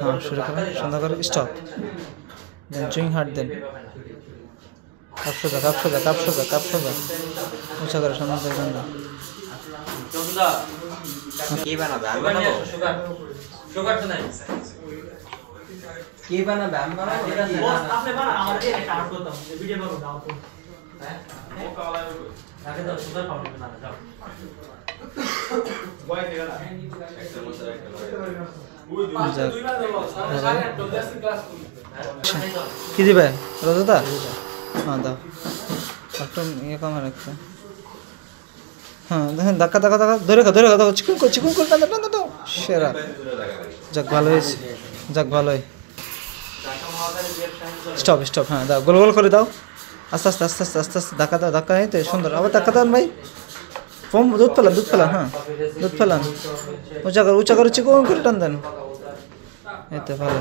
হ্যাঁ শুরু করেন, সুন্দর করে স্টপ, দেন চুইং হার্ট, দেন কাপ সোজা কাপ সোজা কাপ সোজা কাপ সোজা, উঁচা করে সুন্দর করে টান দেন। কি বানাবে? আমি বানাবো। সুগার তো নাই। কি বানাবে? আমি বানাবো। বস আপনি বানান, আমার দিয়ে একটা আউট করতাম, ভিডিও করব দাও তো। হ্যাঁ ও কালা রাখে দাও, সুগার পাউডার না দাও। বয় থেকে না একটা মতো একটা ওই দুইবার দাও, সাড়ে 8 তো 10 ক্লাস করি। কি দিবে রোজা? হ্যাঁ দাও, একটু ইয়ে কমে রাখতে। হ্যাঁ দেখেন, ধাক্কা ধাক্কা ধাক্কা, ধরে খা ধরে খা, চিকুন করে টান দাও, টান দাও, সেরা। যাক ভালো হয়েছে, যাক ভালোই। স্টপ স্টপ, হ্যাঁ দাও, গোল গোল করে দাও, আস্তে আস্তে আস্তে আস্তে আস্তে আস্তে ধাক্কা দাও, ধাক্কা এই তো সুন্দর, আবার ধাক্কা দাও ভাই, ফোম দুধ ফেলান, হ্যাঁ দুধ ফেলান, উঁচা করে চিকুন করে টান দেন, এই তো ভালো।